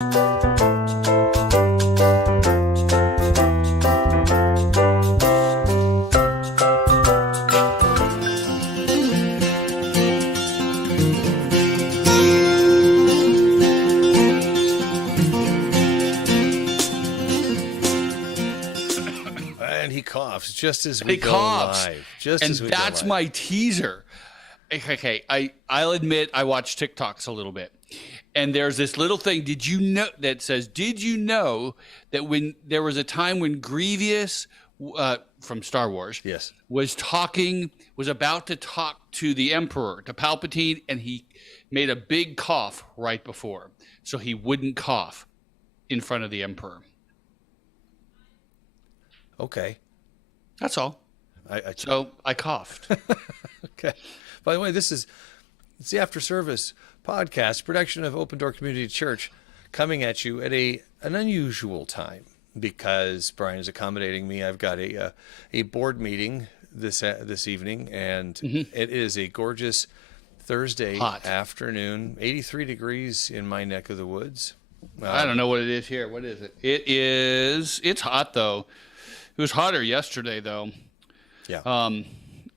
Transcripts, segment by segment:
And he coughs just as we go live. And that's my teaser. Okay, I'll admit I watch TikToks a little bit. And there's this little thing, did you know, that says, did you know that when there was a time when Grievous from Star Wars was about to talk to the Emperor, to Palpatine, and he made a big cough right before. So he wouldn't cough in front of the Emperor. Okay. That's all. So I coughed. Okay. By the way, it's the After Service podcast, production of Open Door Community Church, coming at you at an unusual time because Brian is accommodating me. I've got a board meeting this evening, and it is a gorgeous Thursday afternoon, 83 degrees in my neck of the woods. I don't know what it is here. What is it? It's hot though. It was hotter yesterday though. Yeah.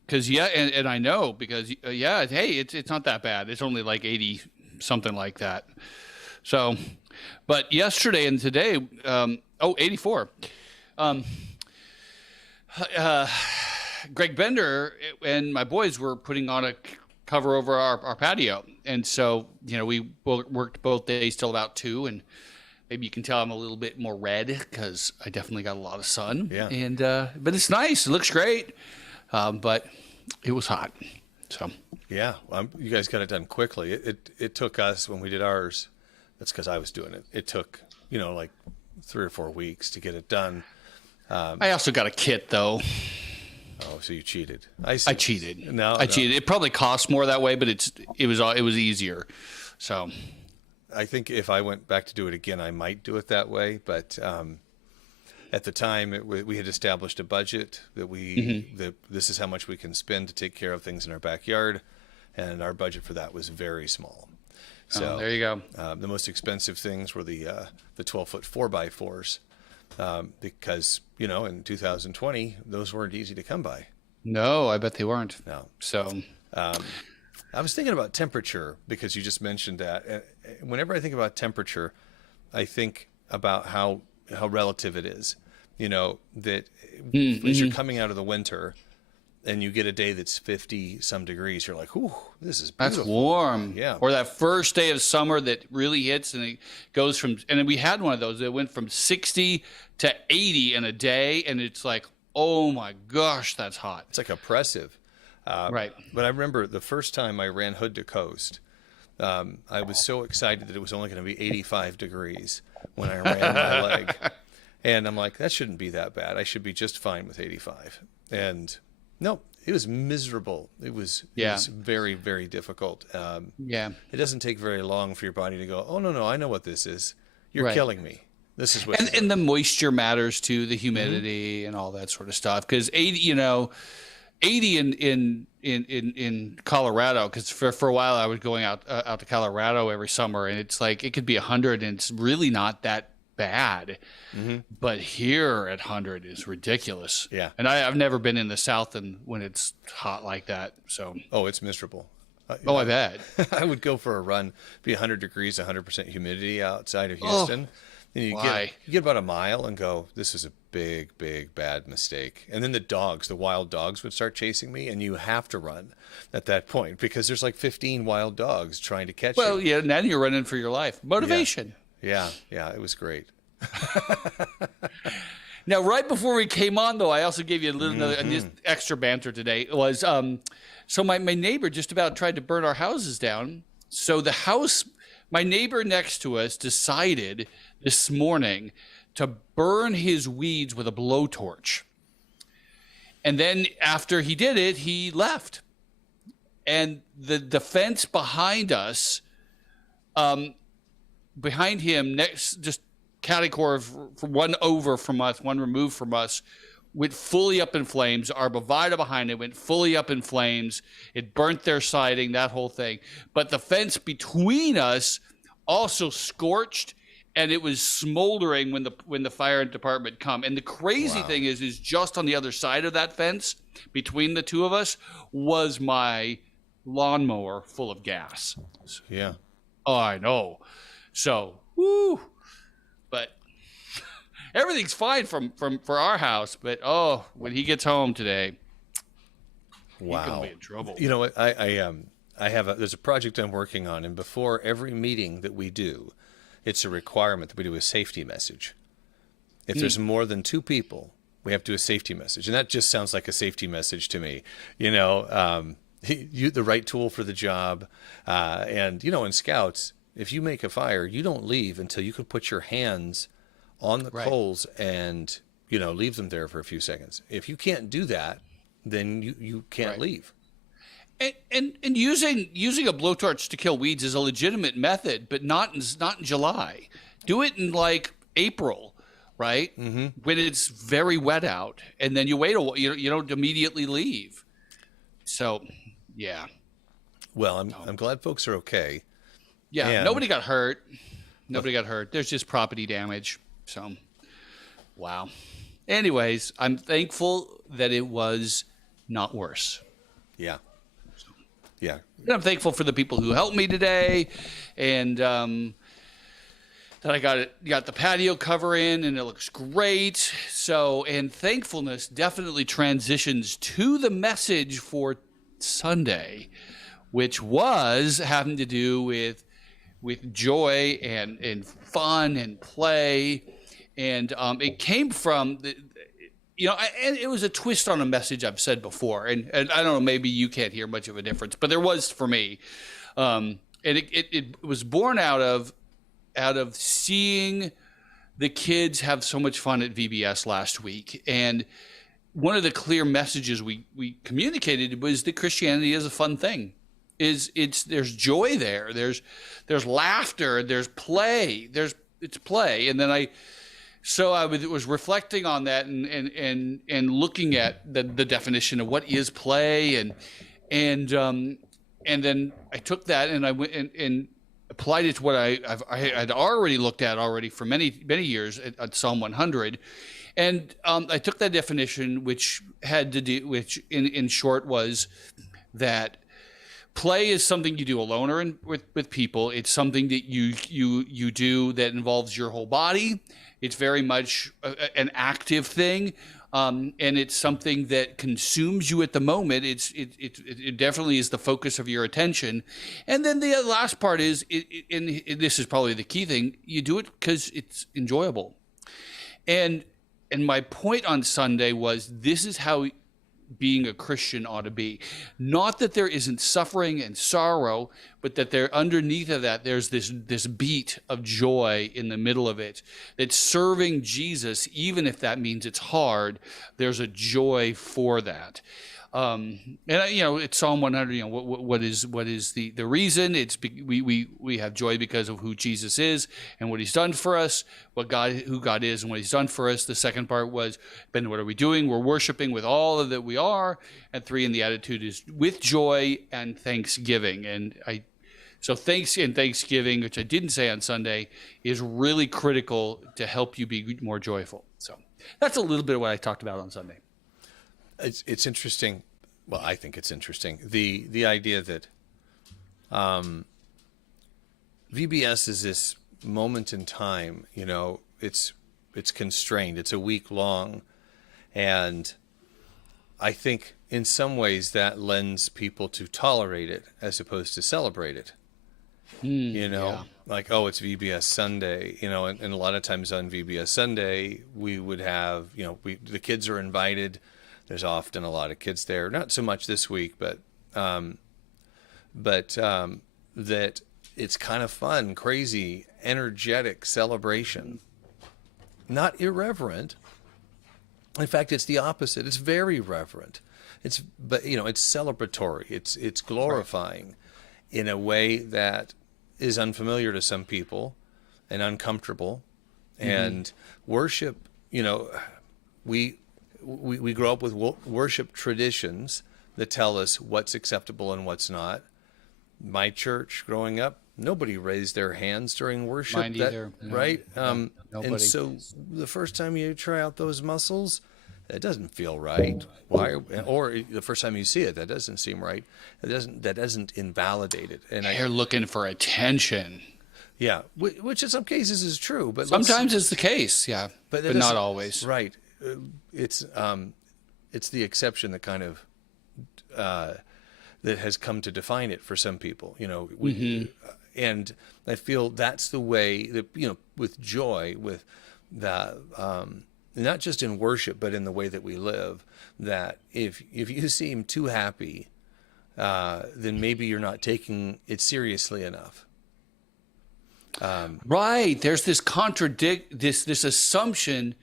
Because and I know because hey, it's not that bad. It's only like 80 something like that. So, but yesterday and today, 84. Greg Bender and my boys were putting on a cover over our patio, and so we worked both days till about 2, and maybe you can tell I'm a little bit more red because I definitely got a lot of sun. Yeah. And but it's nice. It looks great. But it was hot. So yeah, you guys got it done quickly. It took us when we did ours. That's because I was doing it. It took like 3 or 4 weeks to get it done. I also got a kit though. Oh, so you cheated? I cheated. No, I cheated. It probably costs more that way, but it was easier. So I think if I went back to do it again, I might do it that way. But at the time, we had established a budget that this is how much we can spend to take care of things in our backyard, and our budget for that was very small. So there you go. The most expensive things were the 12-foot 4x4s, because in 2020 those weren't easy to come by. No, I bet they weren't. No. So I was thinking about temperature because you just mentioned that. Whenever I think about temperature, I think about how relative it is. That as you're coming out of the winter and you get a day that's 50 some degrees, you're like, ooh, this is beautiful. That's warm. Yeah. Or that first day of summer that really hits and it goes from, and we had one of those that went from 60 to 80 in a day. And it's like, oh my gosh, that's hot. It's like oppressive. Right. But I remember the first time I ran hood to coast, I was so excited that it was only going to be 85 degrees when I ran my leg. And I'm like, that shouldn't be that bad. I should be just fine with 85. And no, it was miserable. It was very, very difficult. It doesn't take very long for your body to go, oh, no, I know what this is. You're killing me. This is what. And the moisture matters too, the humidity and all that sort of stuff. Because 80 in Colorado, because for a while I was going out to Colorado every summer, and it's like it could be 100, and it's really not that bad. But here at 100 is ridiculous. Yeah. And I've never been in the South and when it's hot like that. So it's miserable. I bet. I would go for a run, be 100 degrees, 100% humidity outside of Houston. And you get about a mile and go, this is a big, big, bad mistake. And then the wild dogs would start chasing me, and you have to run at that point because there's like 15 wild dogs trying to catch you. Well, yeah, now you're running for your life. Motivation. Yeah, it was great. Now, right before we came on, though, I also gave you a little extra banter today. It was so my neighbor just about tried to burn our houses down. So my neighbor next to us decided this morning to burn his weeds with a blowtorch. And then after he did it, he left. And the fence behind us, behind him, next, just catty-corner, one over from us, one removed from us, went fully up in flames. Our Bovida behind it went fully up in flames. It burnt their siding, that whole thing. But the fence between us also scorched and it was smoldering when the fire department come. And the crazy Wow. thing is just on the other side of that fence, between the two of us, was my lawnmower full of gas. Yeah. Oh, I know. So, woo. But everything's fine for our house. But when he gets home today, he's Wow. gonna be in trouble. You know what? I have there's a project I'm working on, and before every meeting that we do, it's a requirement that we do a safety message. If there's more than 2 people, we have to do a safety message, and that just sounds like a safety message to me. You know, the right tool for the job, and in Scouts, if you make a fire, you don't leave until you can put your hands on the Right. coals and leave them there for a few seconds. If you can't do that, then you can't Right. leave. And using a blowtorch to kill weeds is a legitimate method, but not in July. Do it in like April, right? Mm-hmm. When it's very wet out, and then you wait a while. You don't immediately leave. So, yeah, Well, I'm glad folks are okay. yeah. And- Nobody got hurt. Nobody got hurt. There's just property damage. So, wow. Anyways, I'm thankful that it was not worse. Yeah. Yeah. And I'm thankful for the people who helped me today, and that I got the patio cover in, and it looks great. So, and thankfulness definitely transitions to the message for Sunday, which was having to do with joy and fun and play, and it came from and it was a twist on a message I've said before, and I don't know, maybe you can't hear much of a difference, but there was for me, and it was born out of seeing the kids have so much fun at VBS last week, and one of the clear messages we communicated was that Christianity is a fun thing. There's joy there, there's laughter, there's play, it's play, and then I was reflecting on that and looking at the definition of what is play, and then I took that and I went and applied it to what I had already looked at for many years at Psalm 100, and I took that definition, which in short was that play is something you do alone or with people. It's something that you do that involves your whole body. It's very much an active thing, and it's something that consumes you at the moment. It definitely is the focus of your attention. And then the last part is, and this is probably the key thing, you do it because it's enjoyable. And my point on Sunday was, this is how being a Christian ought to be. Not that there isn't suffering and sorrow, but that there underneath of that there's this beat of joy in the middle of it. That serving Jesus, even if that means it's hard, there's a joy for that. And it's Psalm 100. What is the reason? It's we have joy because of who Jesus is and what He's done for us. Who God is and what He's done for us. The second part was, then what are we doing? We're worshiping with all of that we are. And 3, in the attitude is with joy and thanksgiving. So thanks and thanksgiving, which I didn't say on Sunday, is really critical to help you be more joyful. So that's a little bit of what I talked about on Sunday. It's interesting. Well, I think it's interesting. The idea that VBS is this moment in time. It's constrained. It's a week long, and I think in some ways that lends people to tolerate it as opposed to celebrate it. Yeah. Like, oh, it's VBS Sunday, and a lot of times on VBS Sunday we would have, the kids are invited. There's often a lot of kids there. Not so much this week, but that it's kind of fun, crazy, energetic celebration. Not irreverent. In fact, it's the opposite. It's very reverent. It's celebratory. It's glorifying in a way that is unfamiliar to some people and uncomfortable. And worship, we grow up with worship traditions that tell us what's acceptable and what's not. My church growing up, Nobody raised their hands during worship. Mine either. No, right? nobody. And so the first time you try out those muscles, it doesn't feel right. Why? Or the first time you see it, that doesn't seem right. That doesn't invalidate it. And They're looking for attention. yeah, which in some cases is true, but Sometimes it's the case, yeah, but but not always. Right. It's the exception that kind of that has come to define it for some people. And I feel that's the way that with joy, with the not just in worship, but in the way that we live. That if you seem too happy, then maybe you're not taking it seriously enough. Right. There's this this assumption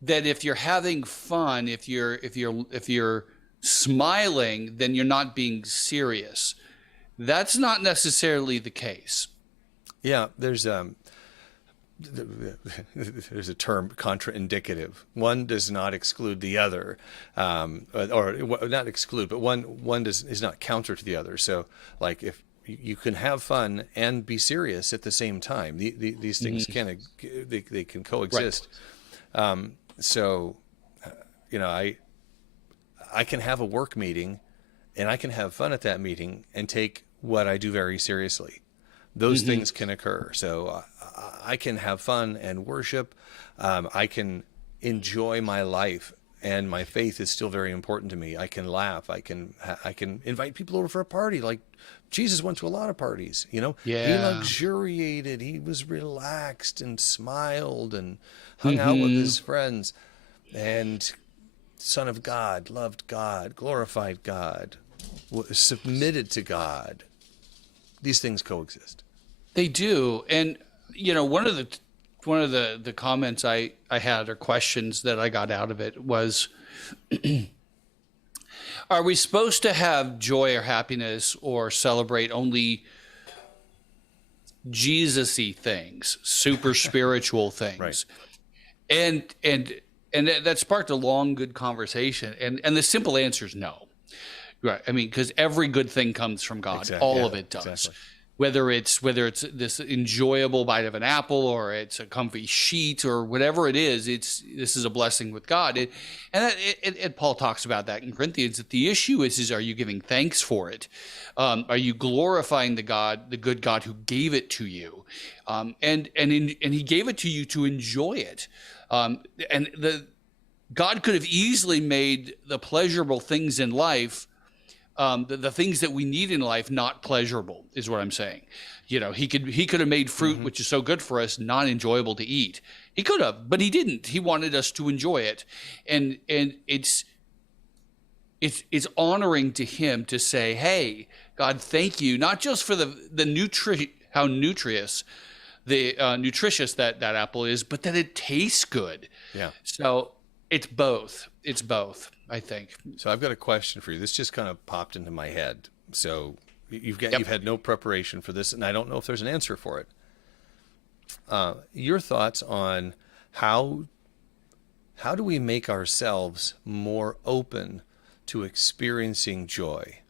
that if you're having fun, if you're smiling, then you're not being serious. That's not necessarily the case. Yeah, there's a term, contraindicative. One does not exclude the other, or not exclude, but one is not counter to the other. So, like if you can have fun and be serious at the same time, these things they can coexist. Right. So, I can have a work meeting, and I can have fun at that meeting and take what I do very seriously. Those things can occur. So I can have fun and worship. I can enjoy my life, and my faith is still very important to me. I can laugh. I can invite people over for a party. Like Jesus went to a lot of parties. Yeah. He luxuriated. He was relaxed and smiled and hung out with his friends. And Son of God, loved God, glorified God, submitted to God. These things coexist. They do. And one of the comments I had, or questions that I got out of it, was are we supposed to have joy or happiness or celebrate only Jesus-y things, super spiritual things? Right. And that sparked a long, good conversation. And the simple answer is no. Right. I mean, because every good thing comes from God. Exactly. All Yeah, of it does. exactly. Whether it's this enjoyable bite of an apple, or it's a comfy sheet, or whatever it is, this is a blessing with God. And Paul talks about that in Corinthians. That the issue is are you giving thanks for it? Are you glorifying the good God who gave it to you? And He gave it to you to enjoy it. God could have easily made the pleasurable things in life, the things that we need in life, not pleasurable, is what I'm saying. He could have made fruit, which is so good for us, not enjoyable to eat. He could have, but He didn't. He wanted us to enjoy it, and it's honoring to Him to say, "Hey, God, thank you," not just for how nutritious that apple is, but that it tastes good. Yeah. So it's both. It's both, I think. So I've got a question for you. This just kind of popped into my head. So you've had no preparation for this, and I don't know if there's an answer for it. Your thoughts on how do we make ourselves more open to experiencing joy?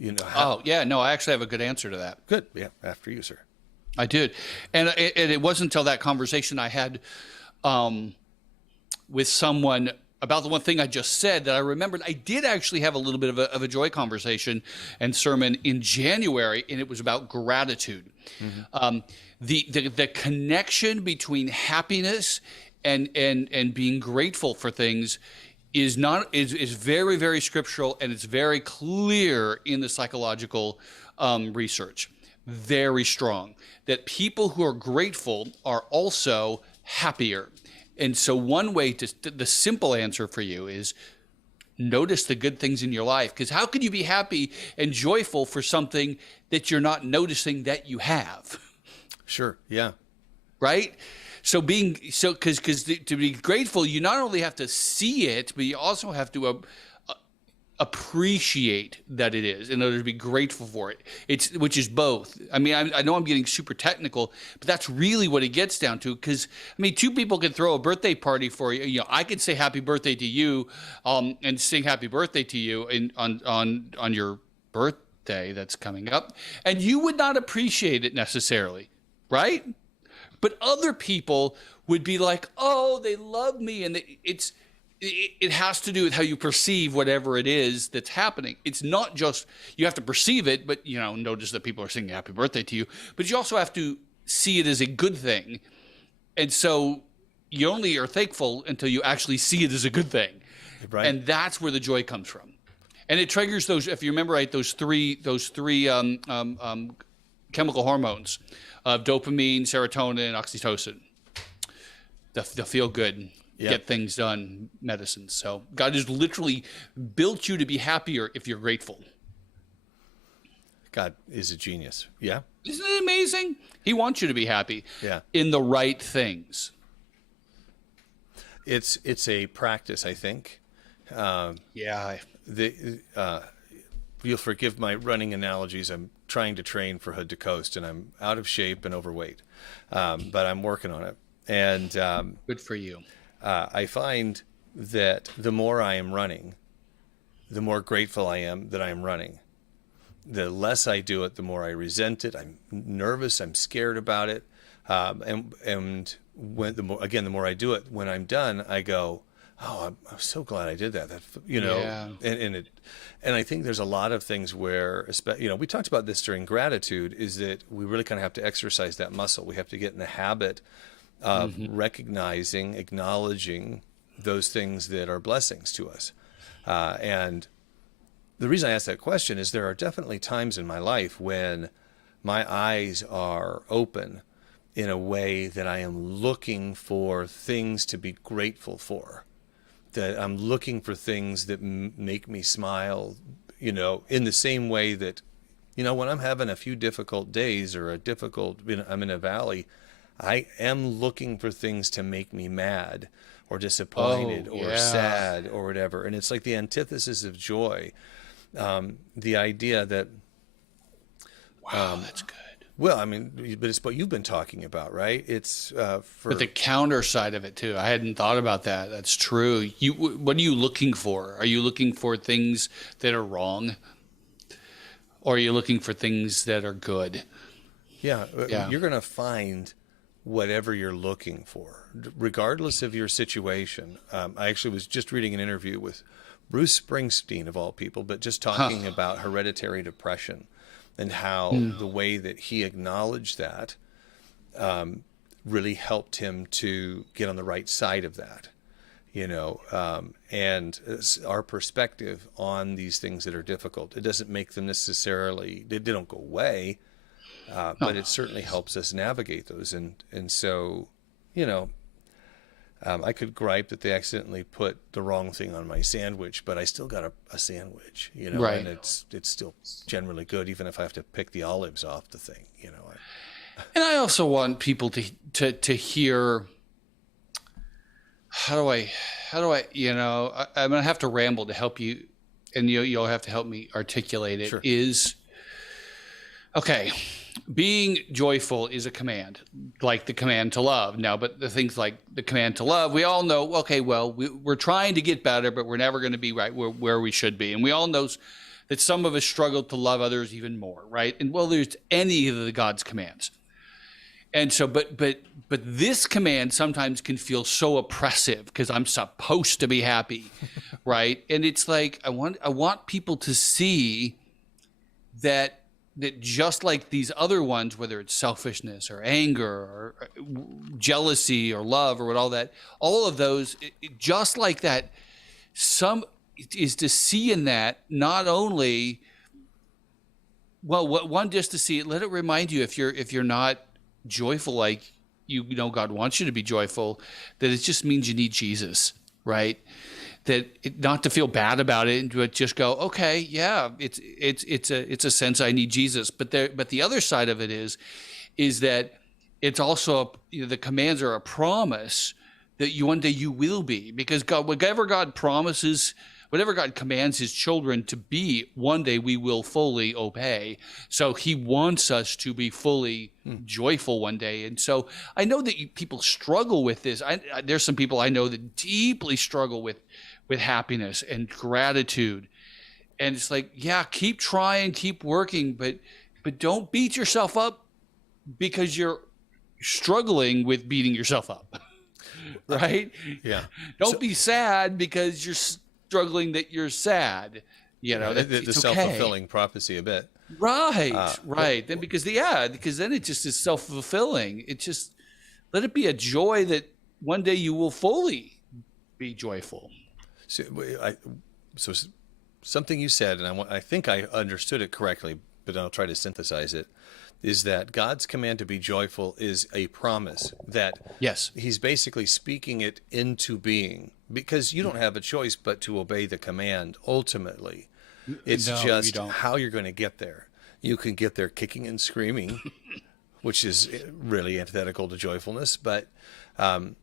I actually have a good answer to that. Good. Yeah. After you, sir. I did. And it wasn't until that conversation I had with someone about the one thing I just said that I remembered I did actually have a little bit of a joy conversation and sermon in January, and it was about gratitude. The connection between happiness and being grateful for things is very, very scriptural, and it's very clear in the psychological research. Very strong that people who are grateful are also happier. And so one way the simple answer for you is notice the good things in your life. Because how can you be happy and joyful for something that you're not noticing that you have? Sure. Yeah. Right? Because to be grateful, you not only have to see it, but you also have to appreciate that it is in order to be grateful for it. Which is both. I mean, I know I'm getting super technical, but that's really what it gets down to. Because two people can throw a birthday party for you. I could say happy birthday to you, and sing happy birthday to you on your birthday that's coming up, and you would not appreciate it necessarily, right? But other people would be like, "Oh, they love me," and it has to do with how you perceive whatever it is that's happening. It's not just you have to perceive it, but notice that people are singing happy birthday to you, but you also have to see it as a good thing. And so you only are thankful until you actually see it as a good thing. Right. And that's where the joy comes from. And it triggers those, if you remember right, those three chemical hormones of dopamine, serotonin, and oxytocin. The feel good, get things done medicines. So God has literally built you to be happier if you're grateful. God is a genius. Yeah. Isn't it amazing? He wants you to be happy in the right things. It's a practice, I think. You'll forgive my running analogies. I'm trying to train for Hood to Coast, and I'm out of shape and overweight, but I'm working on it. And good for you. I find that the more I am running, the more grateful I am that I am running. The less I do it, the more I resent it. I'm nervous. I'm scared about it. And when the more I do it, when I'm done, I go, "Oh, I'm so glad I did that." And I think there's a lot of things where, we talked about this during gratitude, is that we really kind of have to exercise that muscle. We have to get in the habit of recognizing, acknowledging those things that are blessings to us. And the reason I ask that question is there are definitely times in my life when my eyes are open in a way that I am looking for things to be grateful for, that I'm looking for things that make me smile, in the same way that, when I'm having a few difficult days or I'm in a valley, I am looking for things to make me mad or disappointed or sad or whatever. And it's like the antithesis of joy. The idea that, that's good. Well, I mean, but it's what you've been talking about, right? It's but the counter side of it too. I hadn't thought about that. That's true. What are you looking for? Are you looking for things that are wrong, or are you looking for things that are good? Yeah. You're going to find whatever you're looking for, regardless of your situation. I actually was just reading an interview with Bruce Springsteen, of all people, but just talking about hereditary depression and how the way that he acknowledged that really helped him to get on the right side of that, and our perspective on these things that are difficult. It doesn't make them necessarily, they don't go away, but it certainly helps us navigate those. And so, I could gripe that they accidentally put the wrong thing on my sandwich, but I still got a sandwich, right. And it's still generally good, even if I have to pick the olives off the thing, And I also want people to hear, how do I, I'm going to have to ramble to help you, and you'll have to help me articulate it. Sure. Okay, being joyful is a command, like the command to love. Now, but the things like the command to love, we all know, okay, well, we're trying to get better, but we're never going to be right where we should be. And we all know that some of us struggle to love others even more, right? And there's any of the God's commands. And so, but this command sometimes can feel so oppressive because I'm supposed to be happy, right? And it's like, I want people to see that just like these other ones, whether it's selfishness or anger or jealousy or love or all of those, just like that, some is to see in that not only, one, just to see it, let it remind you if you're not joyful like God wants you to be joyful, that it just means you need Jesus, right? Not to feel bad about it, but just go, okay, yeah, it's a sense I need Jesus. But the other side of it is that it's also the commands are a promise that one day you will be, because God, whatever God promises, whatever God commands His children to be, one day we will fully obey. So He wants us to be fully joyful one day. And so I know that people struggle with this. There's some people I know that deeply struggle with happiness and gratitude. And it's like, yeah, keep trying, keep working, but don't beat yourself up because you're struggling with beating yourself up. Right? Yeah. Don't be sad because you're struggling that you're sad. You know, The it's self-fulfilling prophecy a bit. Right, right. Then because then it just is self-fulfilling. It just let it be a joy that one day you will fully be joyful. So, something you said, and I think I understood it correctly, but I'll try to synthesize it, is that God's command to be joyful is a promise that Yes. he's basically speaking it into being, because you don't have a choice but to obey the command ultimately. It's No, you just don't. how you're going to get there. You can get there kicking and screaming, which is really antithetical to joyfulness. But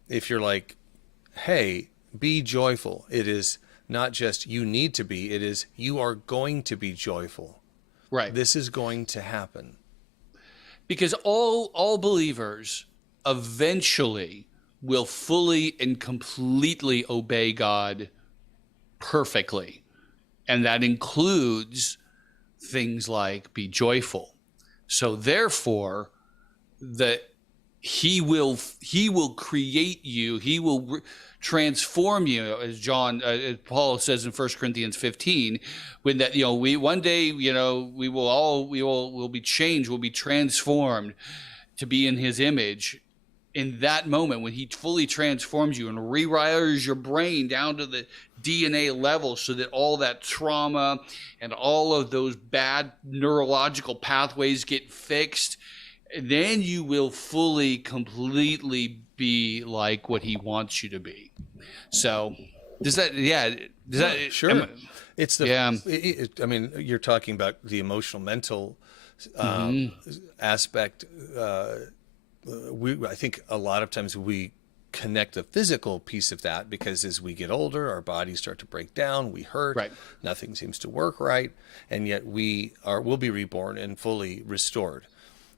if you're like, hey, be joyful, it is not just you need to be, it is you are going to be joyful. Right. This is going to happen. Because all believers eventually will fully and completely obey God perfectly. And that includes things like be joyful. So therefore, that he will create you, he will transform you, as Paul says in 1 Corinthians 15, when that we one day we'll be changed, we'll be transformed to be in his image. In that moment, when he fully transforms you and rewires your brain down to the DNA level so that all that trauma and all of those bad neurological pathways get fixed, then you will fully, completely be like what he wants you to be. So Sure. It's the, Yeah. I mean, you're talking about the emotional, mental aspect. I think a lot of times we connect the physical piece of that because as we get older, our bodies start to break down, we hurt, Right. nothing seems to work right, and yet we'll be reborn and fully restored.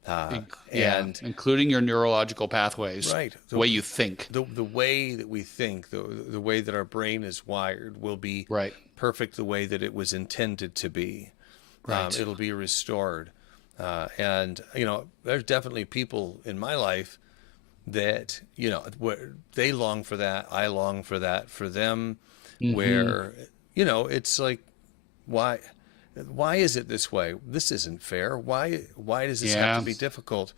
And including your neurological pathways, right, the way you think. the way that we think, the way that our brain is wired will be Right. perfect the way that it was intended to be. Right. It'll be restored. And there's definitely people in my life that they long for that. I long for that for them. Where it's like, why is it this way? This isn't fair. Why does this have to be difficult?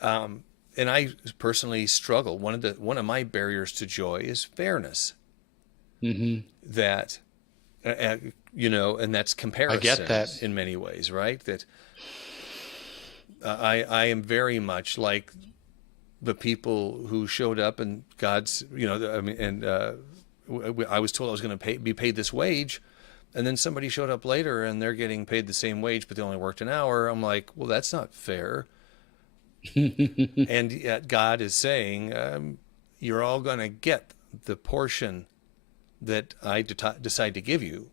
And I personally struggle. One of my barriers to joy is fairness. That and that's comparison. I get that. In many ways, right? That I am very much like the people who showed up and God's, I was told I was going to be paid this wage, and then somebody showed up later and they're getting paid the same wage, but they only worked an hour. I'm like, well, that's not fair. And yet God is saying, you're all going to get the portion that I decide to give you.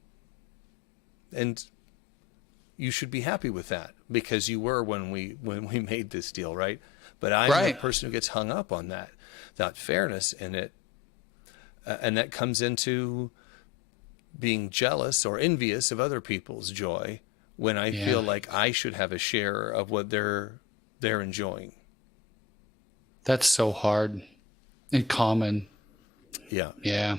And you should be happy with that because you were when we made this deal, right? But I'm the person who gets hung up on that fairness in it, and that comes into being jealous or envious of other people's joy when I feel like I should have a share of what they're enjoying. That's so hard and common. Yeah. Yeah.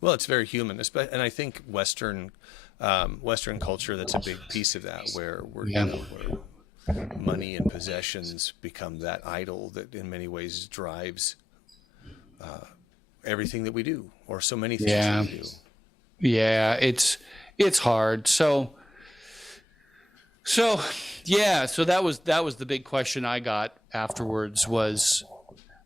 Well, it's very human, and I think Western culture, that's a big piece of that, where where money and possessions become that idol that in many ways drives everything that we do, or so many things that we do. Yeah, it's hard. So that was the big question I got afterwards was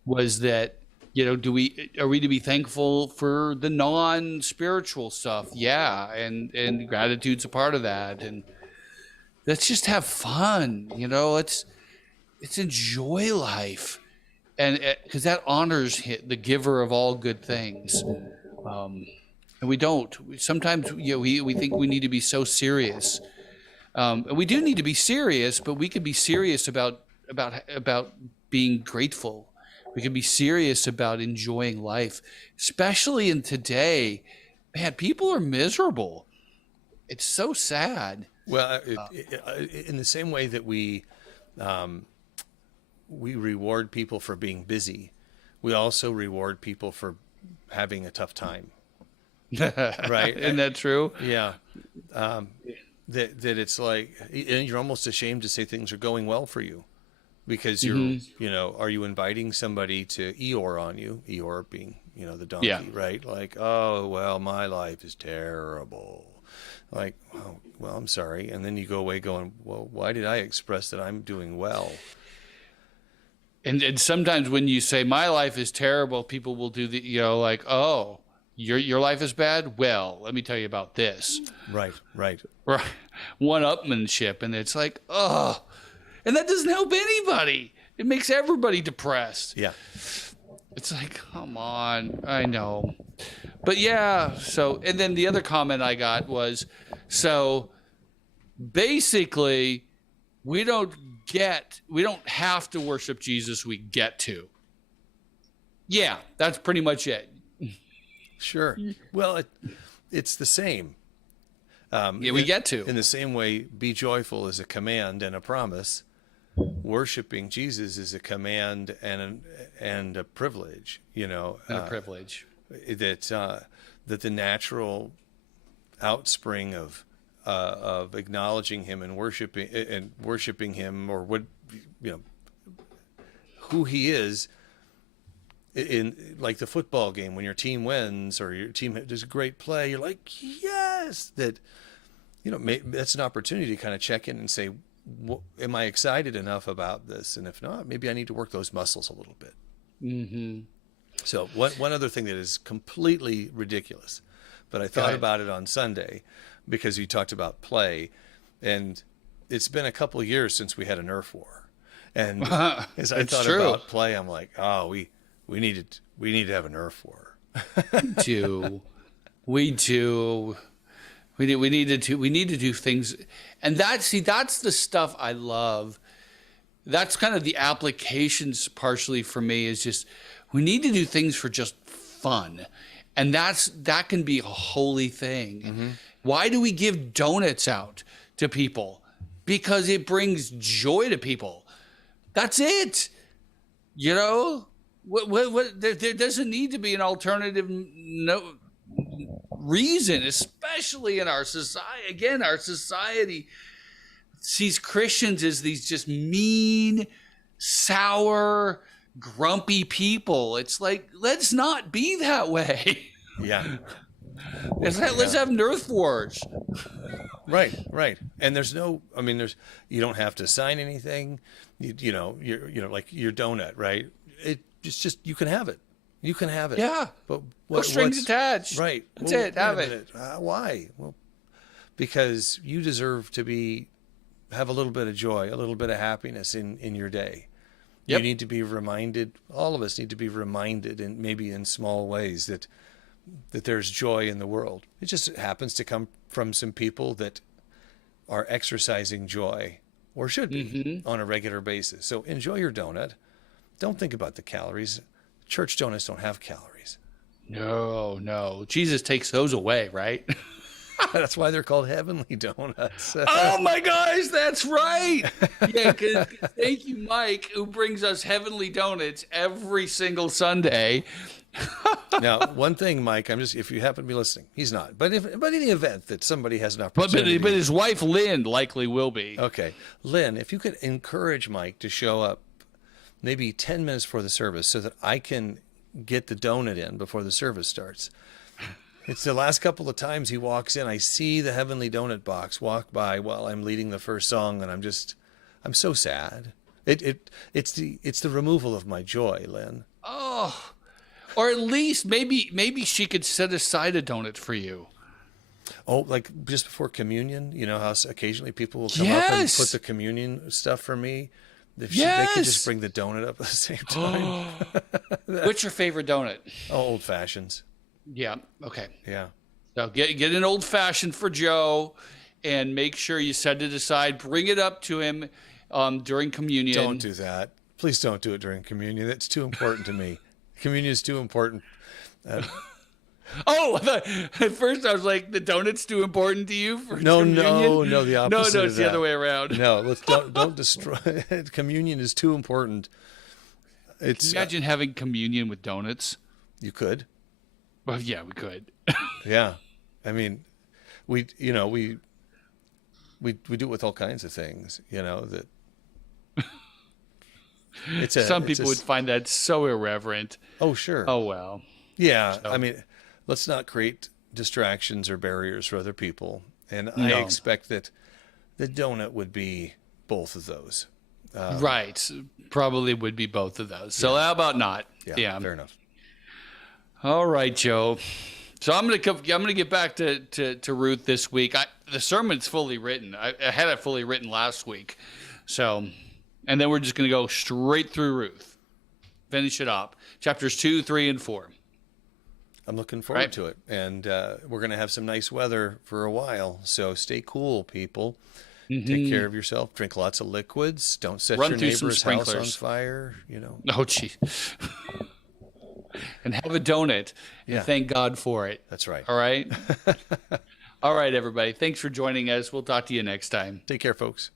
that are we to be thankful for the non-spiritual stuff? Yeah, and gratitude's a part of that, and let's just have fun. Let's enjoy life, and because that honors the giver of all good things. And we don't. Sometimes we think we need to be so serious. And we do need to be serious, but we can be serious about being grateful. We can be serious about enjoying life, especially in today. Man, people are miserable. It's so sad. Well, in the same way that we reward people for being busy, we also reward people for having a tough time. Right? Isn't that true? Yeah. That it's like, and you're almost ashamed to say things are going well for you because you're, are you inviting somebody to Eeyore on you? Eeyore being, the donkey, Yeah. right? Like, oh, well, my life is terrible. Like, oh, well, I'm sorry. And then you go away going, well, why did I express that I'm doing well? And sometimes when you say my life is terrible, people will do the, like, oh, your life is bad? Well, let me tell you about this. Right. Right. One-upmanship. And it's like, oh, and that doesn't help anybody. It makes everybody depressed. Yeah. It's like, come on. I know. But yeah, so, and then the other comment I got was, so basically, we don't have to worship Jesus, we get to. Yeah, that's pretty much it. Sure. Well, it's the same. Yeah, we get to. In the same way, be joyful is a command and a promise. Worshiping Jesus is a command and a privilege. And a privilege. That the natural outspring of acknowledging Him and worshiping Him, or what who He is. In like the football game, when your team wins or your team does a great play, you're like, yes, that, that's an opportunity to kind of check in and say, am I excited enough about this? And if not, maybe I need to work those muscles a little bit. Mm-hmm. So one other thing that is completely ridiculous, but I thought about it on Sunday because you talked about play, and it's been a couple of years since we had a Nerf war. And as I thought about play, I'm like, oh, we need to have a Nerf war. We do. We need to do things, and that's the stuff I love. That's kind of the applications partially for me, is just we need to do things for just fun, and that can be a holy thing. Mm-hmm. Why do we give donuts out to people? Because it brings joy to people. That's it. What there doesn't need to be an alternative reason, especially in our society. Again, our society sees Christians as these just mean, sour, grumpy people. It's like, let's not be that way. Yeah. Let's have Nerf wars. Right. And you don't have to sign anything. You're like your donut, right? It's just, you can have it. Yeah. But no strings attached. Right. That's it. Have it. Why? Well, because you deserve to have a little bit of joy, a little bit of happiness in your day. Yep. You need to be reminded, all of us need to be reminded, and maybe in small ways, that there's joy in the world. It just happens to come from some people that are exercising joy, or should be, on a regular basis. So enjoy your donut. Don't think about the calories. Church donuts don't have calories. No. Jesus takes those away, right? That's why they're called heavenly donuts. Oh my gosh, that's right. Yeah, thank you, Mike, who brings us heavenly donuts every single Sunday. Now, one thing, Mike, if you happen to be listening, he's not. But in the event that somebody has an opportunity. But his wife, Lynn, likely will be. Okay. Lynn, if you could encourage Mike to show up maybe 10 minutes before the service so that I can get the donut in before the service starts. It's the last couple of times he walks in, I see the heavenly donut box walk by while I'm leading the first song, and I'm so sad. It's the removal of my joy, Lynn. Oh, or at least maybe she could set aside a donut for you. Oh, like just before communion, how occasionally people will come up and put the communion stuff for me. If they could just bring the donut up at the same time. What's your favorite donut? Oh, old fashions. Yeah. Okay. Yeah. So get an old fashioned for Joe, and make sure you set it aside. Bring it up to him during communion. Don't do that. Please don't do it during communion. That's too important to me. Communion is too important. Oh, at first I was like, the donut's too important to you for No, communion? no, the No, opposite. it's of the other that. way around. No, don't destroy. Communion is too important. It's Imagine having communion with donuts. you could, Well, yeah, we could. yeah. I mean, we do it with all kinds of things. That Some people would find that so irreverent. Oh, sure. Oh, well. Yeah, I mean, let's not create distractions or barriers for other people. And I No. expect that the donut would be both of those. Right. Probably would be both of those. So how about not? Yeah, fair enough. All right, Joe. So I'm gonna get back to Ruth this week. The sermon's fully written. I had it fully written last week. So, and then we're just gonna go straight through Ruth, finish it up, chapters 2, 3, and 4. I'm looking forward to it. And we're going to have some nice weather for a while. So stay cool, people. Take care of yourself. Drink lots of liquids. Don't set Run your through some neighbor's house on sprinklers. fire. Oh, gee. And have a donut. Yeah. And thank God for it. That's right. All right. All right, everybody. Thanks for joining us. We'll talk to you next time. Take care, folks.